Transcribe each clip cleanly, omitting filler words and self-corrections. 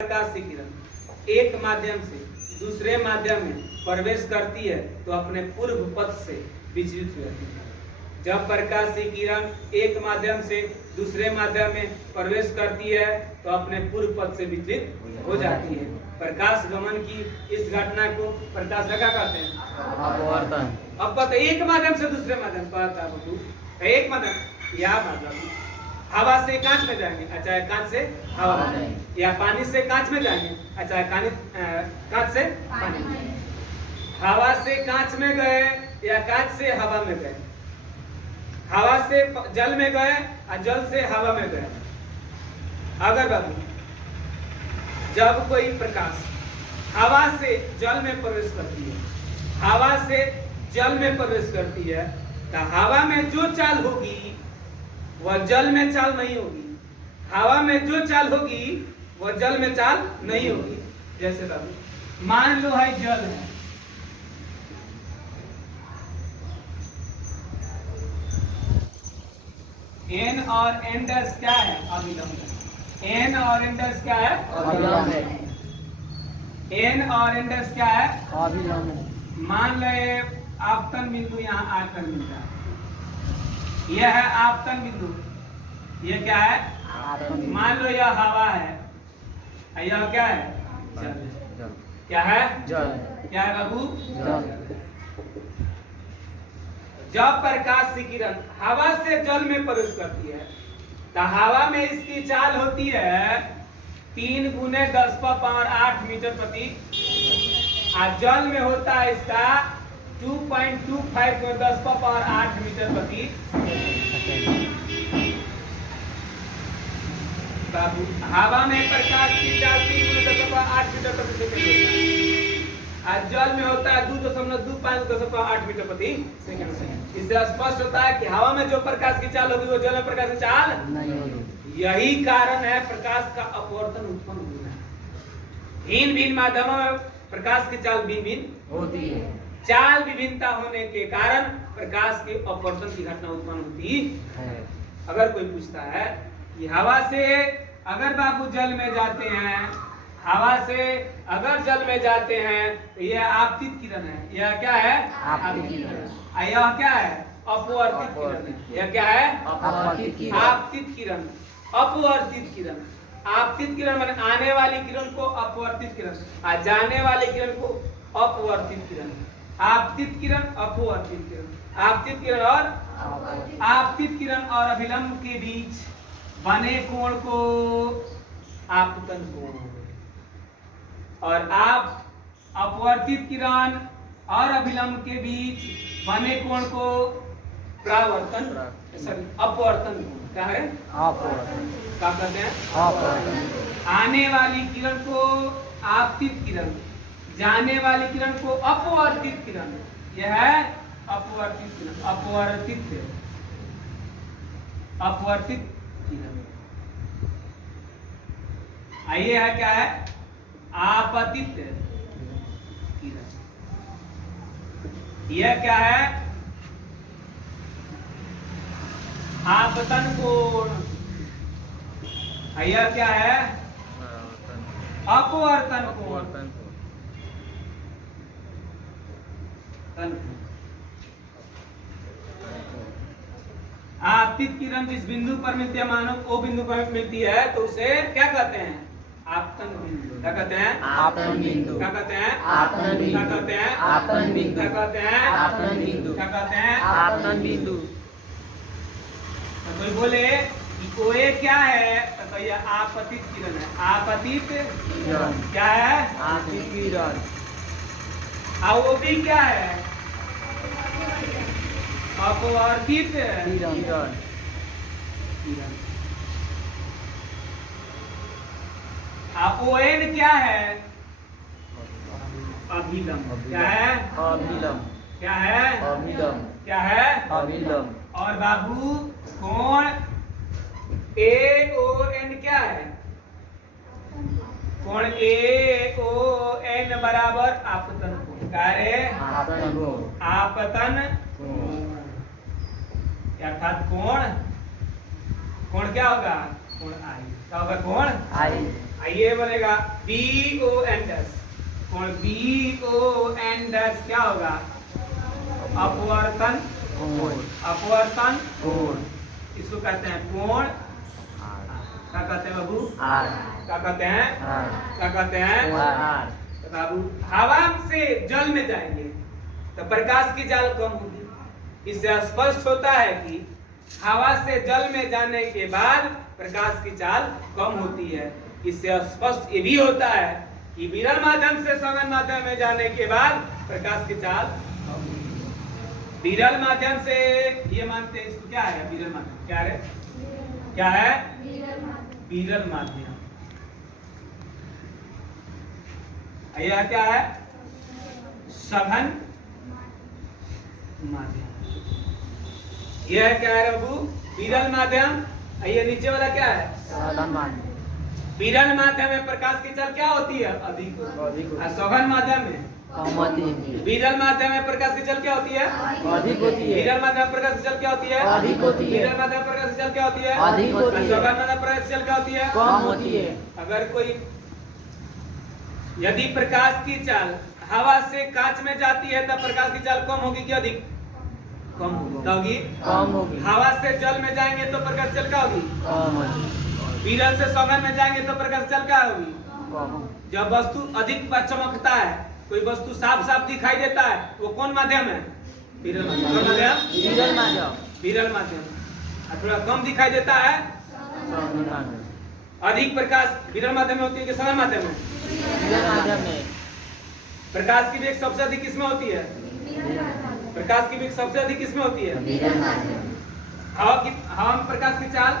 प्रकाश की किरण एक माध्यम से दूसरे माध्यम में प्रवेश करती है तो अपने पूर्व पथ से विचलित हो जाती है। जब प्रकाश की किरण एक माध्यम से दूसरे माध्यम में प्रवेश करती है तो अपने पूर्व पथ से विचलित हो जाती है। प्रकाश गमन की इस घटना को प्रकाश क्या कहते हैं? अपवर्तन। अब बताइए, एक माध्यम से दूसरे माध्यम पर एक माध्यम या मतलब हवा से कांच में जाएंगे, अच्छा कांच से हवा में, या पानी से कांच में जाएंगे, अच्छा कांच से पानी में। हवा से कांच में गए या कांच से हवा में गए, हवा से जल में गए और जल से हवा में गए। अगर बाबू जब कोई प्रकाश हवा से जल में प्रवेश करती है, हवा से जल में प्रवेश करती है तो हवा में जो चाल होगी वह जल में चाल नहीं होगी, हवा में जो चाल होगी वह जल में चाल नहीं होगी। जैसे बाबू मान लो है जल है, एन और एन डैश क्या है? अभिलंब। एन और एन डैश क्या है? अभिलंब। एन और एन डैश क्या है? अभिलंब। मान लो आपतन बिंदु यहाँ आकर मिलता है, यह है आपतन बिंदु, यह क्या है? मान लो यह हवा है, यह क्या है? जल। क्या है? जल। क्या है बाबू? जल। जब प्रकाश की किरण हवा से जल में प्रवेश करती है तो हवा में इसकी चाल होती है 3 × 10⁸ मीटर प्रति, और जल में होता है इसका 2.25 × 10⁸ मीटर प्रति। बाबू हवा में प्रकाश की चाल 3 × 10⁸ मीटर प्रति सेकंड होता है, और जल में होता है 2.25 × 10⁸ मीटर प्रति सेकंड। इससे स्पष्ट होता है कि हवा में जो प्रकाश की चाल होगी वो जल में प्रकाश की चाल नहीं होगी। यही कारण है प्रकाश का अपवर्तन उत्पन्न होना। भिन्न भिन्न माध्यमों में प्रकाश की चाल भिन्न भिन्न होती है। चाल विभिन्नता होने के कारण प्रकाश के अपवर्तन की घटना उत्पन्न होती है। अगर कोई पूछता है कि हवा से अगर बाबू जल में जाते हैं, हवा से अगर जल में जाते हैं तो यह आपतित किरण है, यह क्या है? आपतित किरण। यह क्या है? अपवर्तित किरण है। यह क्या है? अपवर्तित किरण। आपतित किरण, अपवर्तित किरण। आपतित किरण माने आने वाली किरण को अपवर्तित किरण, और जाने वाली किरण को अपवर्तित किरण। आपतित किरण, अपवर्तित किरण। आपतित किरण और आपतित किरण और अभिलंब के बीच बने कोण को आपतन कोण, और आप अपवर्तित किरण और अभिलंब के बीच बने कोण को परावर्तन अपवर्तन कोण क्या है? अपवर्तन। क्या कहते हैं? अपवर्तन। आने वाली किरण को आपतित किरण, जाने वाली किरण को अपवर्तित किरण, यह है अपवर्तित किरण। अपवर्तित किरण। आइए है क्या है? आपतित किरण। यह क्या है? आपतन कोण। यह क्या है? अपवर्तन कोण। आपतित किरण जिस बिंदु पर मिलती है, मानो वो बिंदु पर मिलती है तो उसे क्या कहते हैं? आपतन बिंदु। क्या कहते हैं? आपतन बिंदु। क्या कहते हैं? आपतन बिंदु। क्या कहते हैं? आपतन बिंदु। क्या कहते हैं? आपतन बिंदु। क्या कहते हैं? आपतन बिंदु। तो कोई बोले कि ओए क्या है तो कहिए आपतित किरण है। आपतित किरण। क्या है? आपतित किरण। और वो भी क्या है? अपवर्तित किरण। किरण। ON क्या है? अभिलंब। क्या है? अभिलंब। क्या है? अभिलंब। क्या है? अभिलंब। और बाबू कोण AON क्या है? कोण AON बराबर आपतन कोण। क्या है? आपतन कोण। आपतन कोण। अर्थात कोण, कोण क्या होगा? कोण आई। क्या होगा? कोण आई। ये बनेगा BON डैश, और BON डैश क्या होगा? अपवर्तन कोण अपवर्तन कोण इसको कहते हैं कोण। क्या कहते हैं बाबू? आर क्या कहते हैं? आर क्या कहते हैं? आर तो बाबू हवा से जल में जाएंगे तो प्रकाश की जाल कम होगी। इससे स्पष्ट होता है कि हवा से जल में जाने के बाद प्रकाश की चाल कम होती है। इससे स्पष्ट ये भी होता है कि विरल माध्यम से सघन माध्यम में जाने के बाद प्रकाश की चाल कम होती है। विरल माध्यम से ये मानते हैं, इसको क्या है विरल माध्यम? क्या है? क्या है विरल माध्यम? यह क्या है? सघन माध्यम। यह क्या है बाबू? विरल माध्यम। ये नीचे वाला क्या है? सघन माध्यम विरल माध्यम में प्रकाश की चाल क्या होती है? अधिक। और सघन माध्यम में कम होती है विरल माध्यम में प्रकाश की चाल क्या होती है? अधिक होती है विरल माध्यम में प्रकाश की चाल क्या होती है? अधिक होती है विरल माध्यम में प्रकाश की चाल क्या होती है? अधिक होती और है सघन माध्यम में प्रकाश की चाल क्या होती है? कम होती है अगर कोई यदि प्रकाश की चाल हवा से कांच में जाती है तब प्रकाश की चाल कम होगी कि अधिक? कम होगी। क्या होगी? कम होगी हवा से जल में जाएंगे तो प्रकाश की चाल क्या होगी? कम होगी विरल से सघन में जाएंगे तो प्रकाश की चाल क्या होगी? कम जब वस्तु अधिक चमकता है, कोई वस्तु साफ साफ दिखाई देता है, वो कौन माध्यम है? विरल माध्यम। कौन माध्यम? विरल माध्यम विरल माध्यम। और थोड़ा कम दिखाई देता है, सघन माध्यम अधिक प्रकाश विरल माध्यम में होती है कि सघन माध्यम में? विरल माध्यम में प्रकाश की वेग सबसे अधिक किसमें होती है? प्रकाश की वेग सबसे अधिक किसमें होती है? विरल माध्यम हवा में प्रकाश की चाल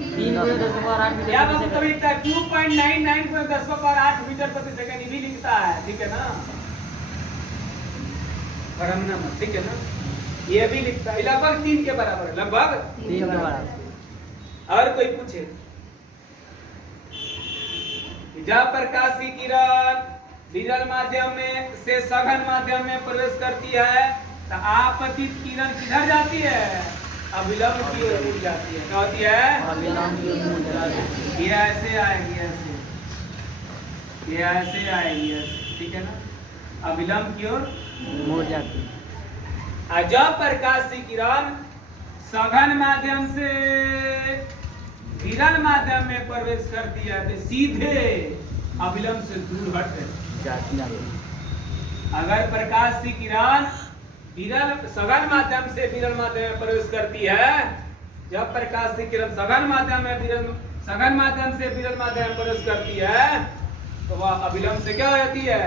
3.8 मीटर या प्रति बाबू कभी सेकंड। लिखता है 2.99 को 10⁸ मीटर प्रति सेकंड, ये भी लिखता है, ठीक है ना? भरमना मत, ठीक है ना? ये भी लिखता है लगभग 3 के बराबर है, लगभग 3 के बराबर और कोई पूछे जब प्रकाश की किरण विरल माध्यम में से सघन माध्यम में प्रवेश करती है तो आपतित किरण किधर जाती है? अभिलंब की ओर उड़ जाती है। क्या होती है? अभिलंब की ओर मुड़ जाती है ये ऐसे आएगी, ऐसे ये ऐसे आएगी, ऐसे, ठीक है ना? अभिलंब की ओर मुड़ जाती है और जब प्रकाश की किरण सघन माध्यम से विरल माध्यम में प्रवेश करती है तो सीधे अभिलंब से दूर हट जाती है अगर प्रकाश की किरण विरल सघन माध्यम से विरल माध्यम में प्रवेश करती है, जब प्रकाश की किरण सघन माध्यम से विरल माध्यम में प्रवेश करती है तो वह अभिलंब से क्या हो जाती है?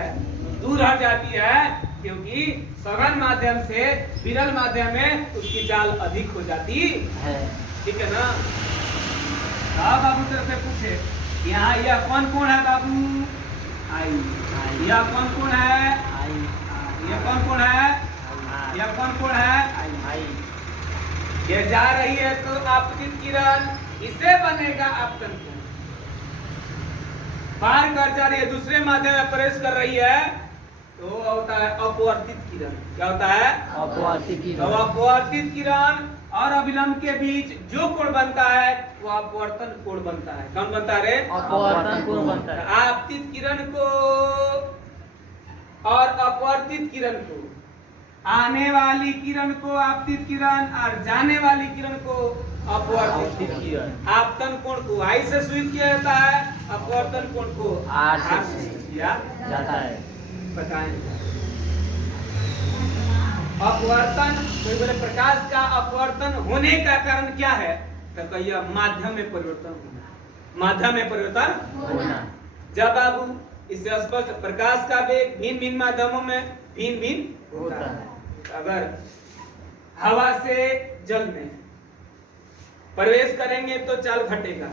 दूर हट जाती है, क्योंकि सघन माध्यम से विरल माध्यम में उसकी चाल अधिक हो जाती है ठीक है ना? हाँ बाबू तेरे से पूछे यहाँ यह कौन कौन है बाबू? आई। यह कौन कौन है? आई यह कौन कौन है? यह कौन कौन है? आई ये जा रही है तो आपतित किरण, इसे बनेगा आपतन कोण। पार कर जा रही है, दूसरे माध्यम में प्रवेश कर रही है तो होता है अपवर्तित किरण। क्या होता है? अपवर्तित तो किरण अपवर्तित किरण और अभिलंब के बीच जो कोण बनता है वो अपवर्तन कोण बनता है। कौन बनता है रे? अपवर्तन कोण बनता है आपतित किरण को और अपवर्तित किरण को, आने वाली किरण को आपतित किरण और जाने वाली किरण को अपवर्तित किरण। आपतन कोण को आई से सूचित किया जाता है, अपवर्तन कोण को आर से किया जाता है। बताएं। अपवर्तन, कोई बोले प्रकाश का अपवर्तन होने का कारण क्या है? तो कहिए माध्यम में परिवर्तन होना। माध्यम में परिवर्तन होना जब बाबू इससे स्पष्ट प्रकाश का वेग भिन्न भिन्न माध्यमों में भिन्न भिन्न होता है। अगर हवा से जल में प्रवेश करेंगे तो चाल घटेगा,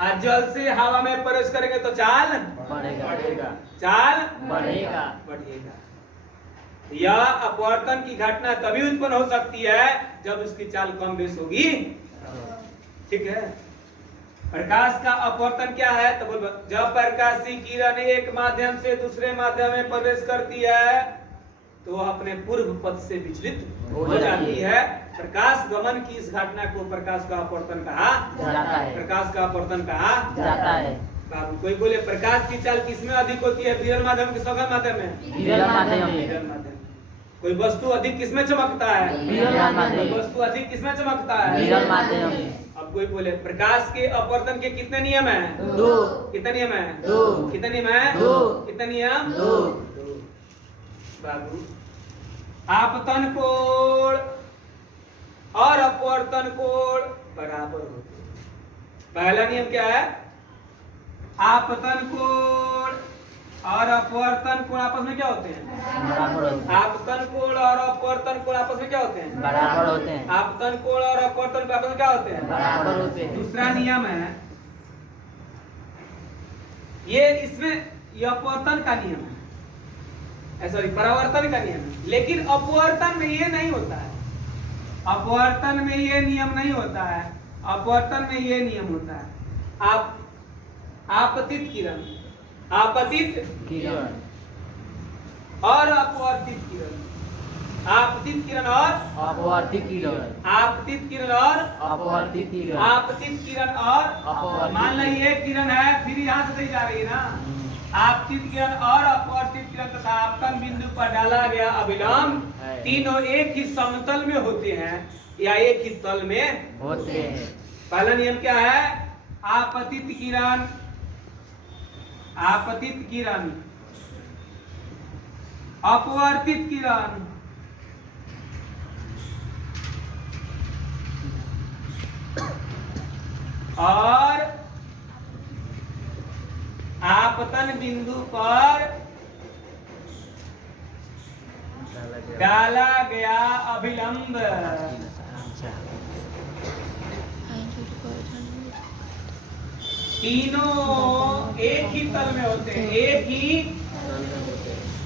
और जल से हवा में प्रवेश करेंगे तो चाल बढ़ेगा चाल बढ़ेगा बढ़ेगा। यह अपवर्तन की घटना तभी उत्पन्न हो सकती है जब उसकी चाल कम बेस होगी, ठीक है? प्रकाश का अपवर्तन क्या है? तो बोल, जब प्रकाश की किरण एक माध्यम से दूसरे माध्यम में प्रवेश करती है तो वह अपने पूर्व पथ से विचलित हो जाती है। प्रकाश गमन की इस घटना को प्रकाश का अपवर्तन कहा जाता है। प्रकाश का अपवर्तन कहा जाता है। बाबू कोई बोले प्रकाश की चाल किसमें अधिक होती है, विरल माध्यम की सघन माध्यम में? विरल माध्यम में। विरल माध्यम। कोई वस्तु अधिक किसमें चमकता है? विरल माध्यम। कोई वस्तु अधिक किसमें चमकता है? विरल माध्यम में। अब कोई बोले प्रकाश के अपवर्तन के कितने नियम हैं? 2। कितने नियम हैं? 2। कितने नियम हैं? 2। कितने नियम? 2। बाबू आपतन कोण और अपवर्तन कोण बराबर होते हैं। पहला नियम क्या है? आपतन कोण और अपवर्तन कोण आपस में क्या होते हैं? बराबर होते हैं। आपतन कोण और अपवर्तन कोण आपस में क्या होते हैं? बराबर होते हैं। आपतन कोण और अपवर्तन कोण आपस में क्या होते हैं? बराबर होते हैं। दूसरा नियम है ये, इसमें ये अपवर्तन का नियम है, सॉरी परावर्तन का नियम है, लेकिन अपवर्तन में ये नहीं होता है। अपवर्तन में ये नियम नहीं होता है, अपवर्तन में ये नियम होता है। आपतित किरण, आपतित किरण और अपवर्तित किरण, आपतित किरण और अपवर्तित किरण, आपतित किरण और अपवर्तित किरण, आपतित किरण और अपवर्तित। मान लो ये किरण है, फिर यहाँ से जा रही है ना, आपतित किरण और अपवर्तित किरण तथा आपतन बिंदु पर डाला गया अभिलंब है। तीनों एक ही समतल में होते हैं या एक ही तल में होते हैं। पहला नियम क्या है? आपतित किरण, आपतित किरण, अपवर्तित किरण और आपतन बिंदु पर डाला गया अभिलंब तीनों एक ही तल में होते हैं, एक ही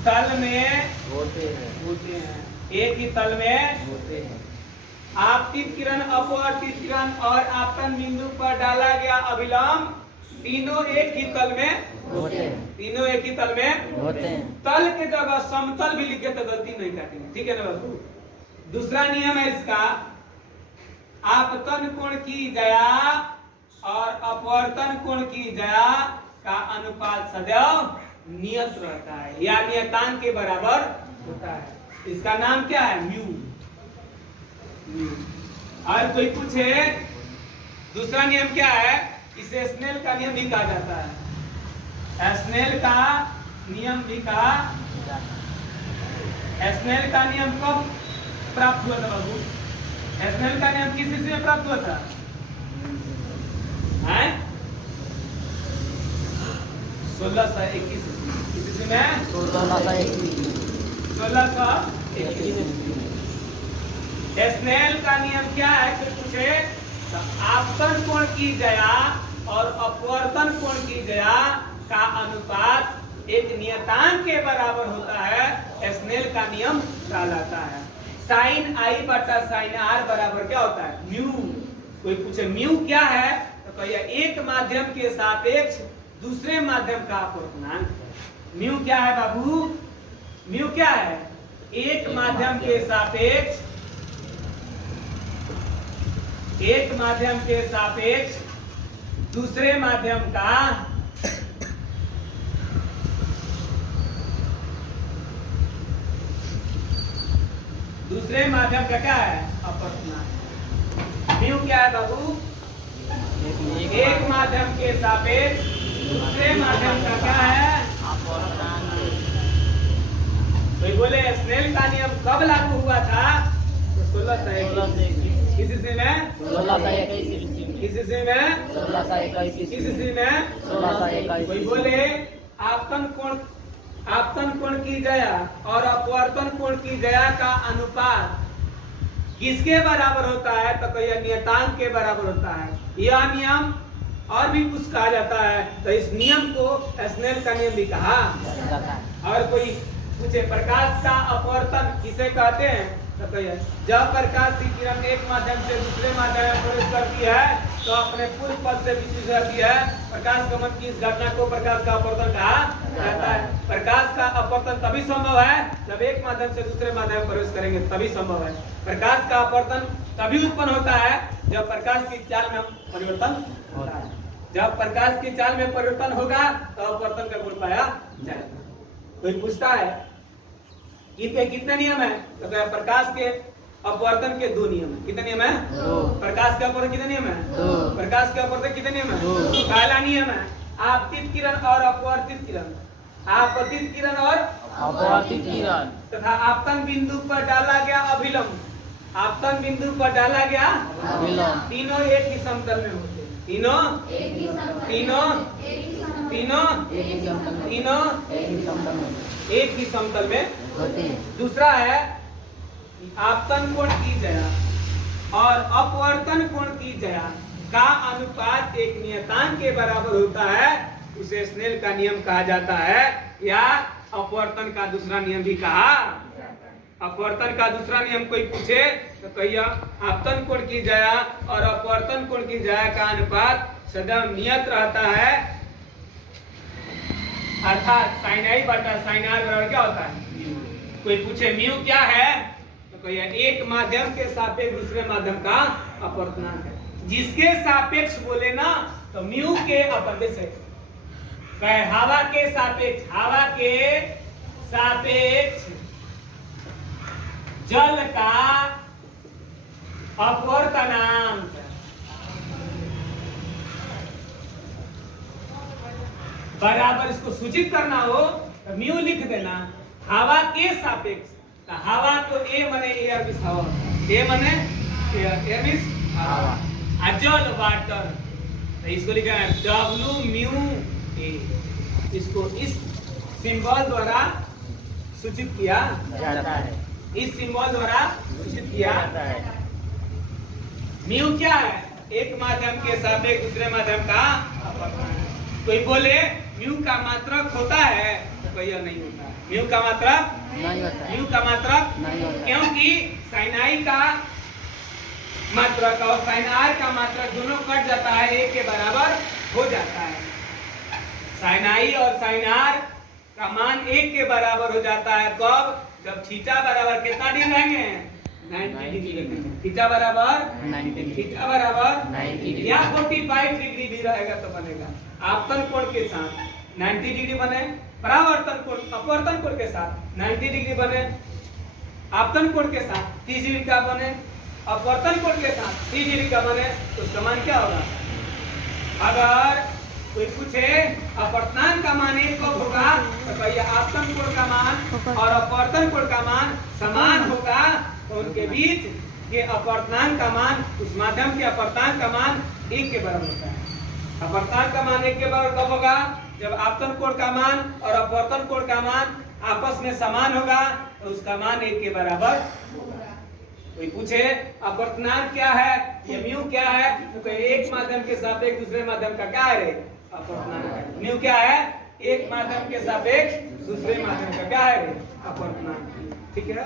तल में होते हैं। होते हैं, एक ही तल में होते हैं। आपतित किरण, अपवर्तित किरण और आपतन बिंदु पर डाला गया अभिलंब तीनों एक ही तल में होते हैं। तीनों एक ही तल में होते हैं। तल के जगह समतल भी लिखे तो गलती नहीं काटेंगे, ठीक है ना बाबू? दूसरा नियम है इसका, आपतन कोण की जया और अपवर्तन कोण की जया का अनुपात सदैव नियत रहता है या नियतांक के बराबर होता है। इसका नाम क्या है? म्यू। और कोई पूछे दूसरा नियम क्या है? इसे स्नेल का नियम भी कहा जाता है। स्नेल का नियम भी कहा। स्नेल का नियम कब प्राप्त हुआ था बाबू? स्नेल का नियम किस ईस्वी में प्राप्त हुआ था? 1621 ईस्वी में। 1621 स्नेल का नियम क्या है? कोई पूछे तो आपतन कोण की जया और अपवर्तन कोण की जया का अनुपात एक नियतांक के बराबर होता है। स्नेल का नियम कहलाता है। साइन आई बटा साइन आर बराबर क्या होता है? म्यू। कोई पूछे म्यू क्या है तो कहिए एक माध्यम के सापेक्ष दूसरे माध्यम का अपवर्तनांक है। म्यू क्या है बाबू? म्यू क्या है? एक माध्यम के सापेक्ष, एक माध्यम के सापेक्ष दूसरे माध्यम का क्या है? अपवर्तनांक। म्यू क्या है बाबू? एक माध्यम के सापेक्ष दूसरे माध्यम का क्या है? कोई बोले स्नेल का नियम कब लागू हुआ था? तो 1621 किस ईस्वी में? 1621 किस ईस्वी में? 1621 किस ईस्वी में? 1621 कोई बोले आपतन कोण की जया और अपवर्तन कोण की जया का अनुपात किसके बराबर होता है? तो कहिए नियतांक के बराबर होता है। यह नियम और भी कुछ कहा जाता है, तो इस नियम को स्नेल का नियम भी कहा। और कोई पूछे प्रकाश का अपवर्तन किसे कहते हैं? तो कहिए जब प्रकाश की किरण एक माध्यम से दूसरे माध्यम में प्रवेश करती है तो अपने पूर्व पथ से विचलित रहती है। प्रकाश गमन की इस घटना को प्रकाश का अपवर्तन कहा जाता है। प्रकाश का अपवर्तन तभी संभव है जब एक माध्यम से दूसरे माध्यम में प्रवेश करेंगे, तभी संभव है। प्रकाश का अपवर्तन तभी उत्पन्न होता है जब प्रकाश की चाल में परिवर्तन होता है। जब प्रकाश की चाल में परिवर्तन होगा तो अपवर्तन का गुण पाया जाएगा। कोई पूछता है इनके कितने नियम है, तो क्या प्रकाश के अपवर्तन के 2 नियम है। कितने नियम है? 2। प्रकाश के अपवर्तन कितने नियम है? 2। प्रकाश के अपवर्तन कितने नियम है? 2। पहला नियम है आपतित किरण और अपवर्तित किरण, आपतित किरण और अपवर्तित किरण तथा आपतन बिंदु पर डाला गया अभिलंब, आपतन बिंदु पर डाला गया अभिलंब तीनों एक ही समतल में होते हैं। तीनों एक ही समतल तीनों तीनों एक ही समतल में तीनों एक ही समतल में एक ही समतल में होते हैं। दूसरा है आपतन कोण की जया और अपवर्तन कोण की जया का अनुपात एक नियतांक के बराबर होता है, उसे स्नेल का नियम कहा जाता है, या अपवर्तन का दूसरा नियम भी कहा। अपवर्तन का दूसरा नियम कोई पूछे तो कहिए आपतन कोण की जया और अपवर्तन कोण की जया का अनुपात सदैव नियत रहता है, अर्थात sin i बटा sin r बराबर क्या होता है। कोई पूछे म्यू क्या है तो कहिए एक माध्यम के सापेक्ष दूसरे माध्यम का अपवर्तनांक है। जिसके सापेक्ष बोले ना तो म्यू के अपवर्तन से कहे हवा के सापेक्ष, हवा के सापेक्ष जल का अपवर्तनांक बराबर, इसको सूचित करना हो तो म्यू लिख देना हवा के सापेक्ष। तो हवा तो ए माने एयर मिस हवा, ए माने एयर मिस हवा, जल वाटर, तो इसको लिखा है W म्यू ए। इसको इस सिंबल द्वारा सूचित किया जाता है, इस सिंबल द्वारा सूचित किया जाता है। म्यू क्या है? एक माध्यम के सापेक्ष दूसरे माध्यम का अपवर्तनांक। कोई बोले म्यू का मात्रक होता है तो कहिए नहीं होता है। म्यू का मात्रक नहीं होता है, म्यू का मात्रक नहीं होता है। क्योंकि sin i का मात्रक और sin r का मात्रक दोनों कट जाता है, एक के बराबर हो जाता है। sin i और sin r का मान एक के बराबर हो जाता है कब? जब थीटा बराबर कितना डिग्री रहेंगे? 90 डिग्री रखेंगे। थीटा बराबर 90 थीटा बराबर 90 डिग्री या 45 डिग्री भी रहेगा तो बनेगा। आपतन कोण के साथ 90 डिग्री बने, परावर्तन कोण अपवर्तन कोण के साथ 90 डिग्री बने, आपतन कोण के साथ 30 डिग्री का बने, अपवर्तन कोण के साथ 30 डिग्री का बने, तो उसका मान क्या होगा? अगर कोई पूछे अपवर्तनांक का मान एक कब होगा तो कहिए आपतन कोण का मान और अपवर्तन कोण का मान समान होगा, तो उनके बीच के अपवर्तनांक का मान, उस माध्यम के अपवर्तनांक का मान एक के बराबर होता है। अपवर्तनांक का मान एक के बराबर कब होगा? जब आपतन कोण का मान और अपवर्तन कोण का मान आपस में समान होगा, तो उसका मान एक के बराबर होगा। कोई पूछे अपवर्तनांक क्या है, ये म्यू क्या है, तो कहे एक माध्यम के सापेक्ष दूसरे माध्यम का क्या है? अपवर्तनांक है। म्यू क्या है? एक माध्यम के सापेक्ष दूसरे माध्यम का क्या है? अपवर्तनांक। ठीक है।